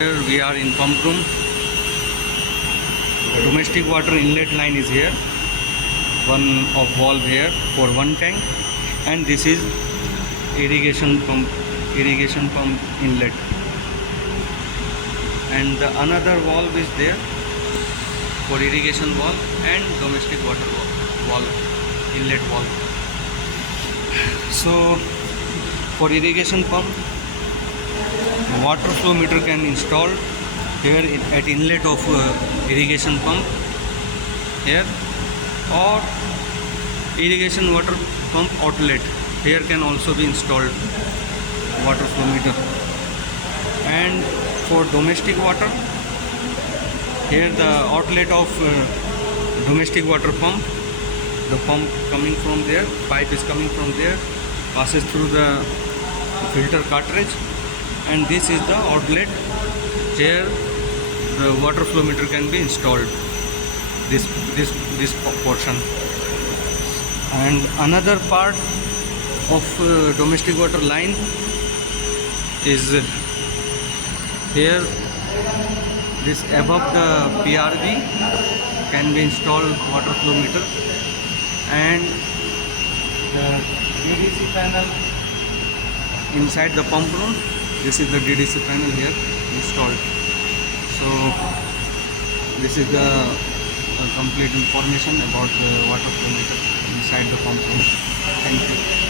Here we are in pump room. Domestic water inlet line is here. One of valve here for one tank, and this is irrigation pump inlet. And the another valve is there for irrigation valve and domestic water valve, inlet valve. So for irrigation pump, water flow meter can install here at inlet of irrigation pump here, or irrigation water pump outlet here can also be installed water flow meter. And for domestic water, here the outlet of domestic water pump, the pump coming from there, pipe is coming from there, passes through the filter cartridge, and this is the outlet where the water flow meter can be installed, this portion. And another part of domestic water line is here. This above the PRV can be installed water flow meter, and the DDC panel inside the pump room. This is the DDC panel here installed. So this is the complete information about the water flow meter inside the pump room. Thank you.